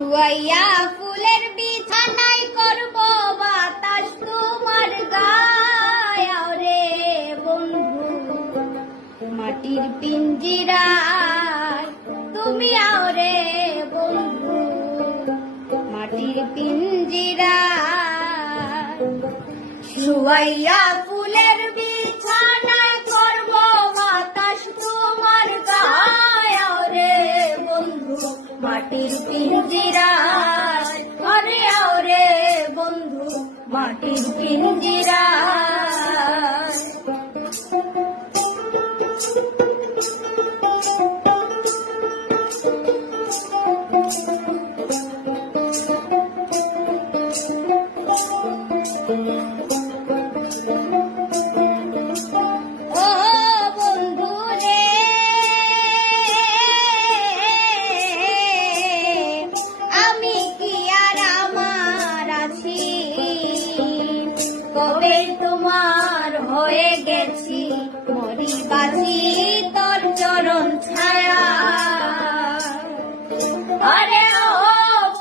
শুয়াইয়া ফুলের বিছানায় করব বাতাস তোমার গায়ে রে বন্ধু, মাটির পিঞ্জিরায় তুমি আও রে বন্ধু, মাটির পিঞ্জিরায়। শুয়াইয়া ফুলের বিছানায় করব বাতাস তোমার গায়ে রে বন্ধু, মাটির পিঞ্জিরায় আরে আও রে বন্ধু, মাটির পিঞ্জিরায়। ও বন্ধু রে, আমি কি আর আমার আছি, কবে তোমার হয়ে গেছি।